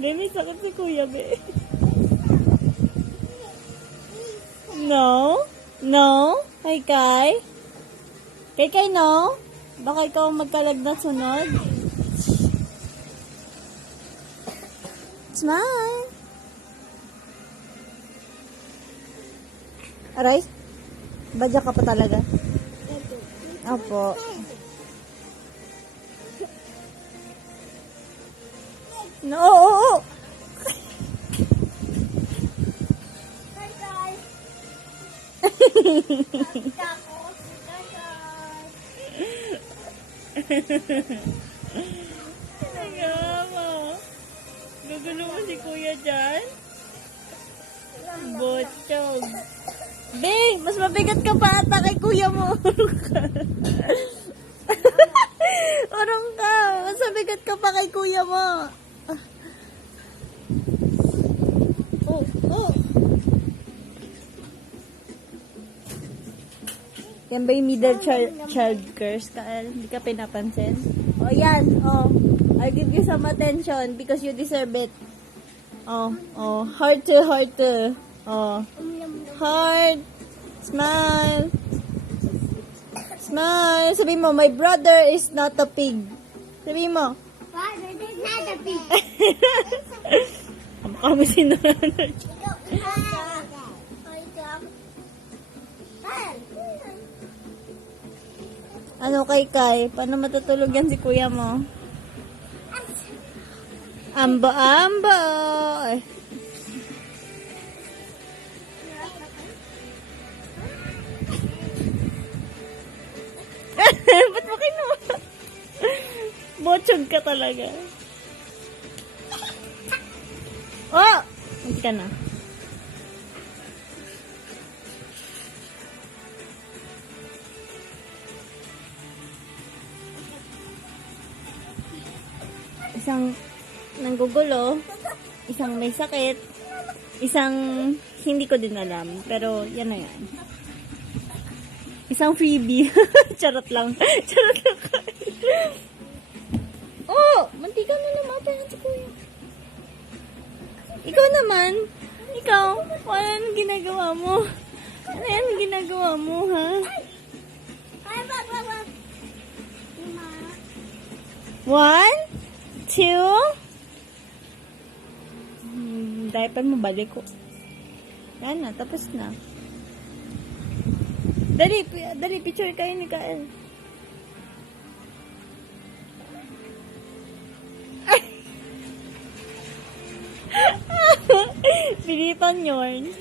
May sakit si Kuya, be. No? No? Kay Kai? Kay Kai, no? Baka ikaw magkalagnat sunod. Smile! Aray? Badya ka pa talaga? Opo. No, oo! Gugulo mo si Kuya dyan? Botchog. Be, mas mabigat ka pa ata kay Kuya mo. Urong ka. Mas mabigat ka pa kay Kuya mo. Oh, oh. Yan ba yung middle child curse, Kael? Hindi ka pinapansin? O, yan. O. I'll give you some attention because you deserve it. Oh, oh. Heart to, heart to. Oh. Heart. Smile. Smile. Sabi mo, my brother is not a pig. Sabi mo. Brother is not a pig. Kami sinunod. Ano kay Kai? Paano matutulog yan si Kuya mo? Amba-amba! Ba't mo kinuha? Botsog ka talaga. Oh! Hindi ka na. Isang nanggugulo, isang may sakit, isang hindi ko din alam, pero yan na yan. Isang freebie. Charot lang. Charot lang. Oh! Mantika na namatay yan si Kuya. Ikaw naman. Ikaw. Ano yung ginagawa mo? Ano yan ang ginagawa mo, ha? One? Two? Diaper mo, balik ko. Yan na, tapos na. Dali, picture kayo ni Kael. Pilipan yun.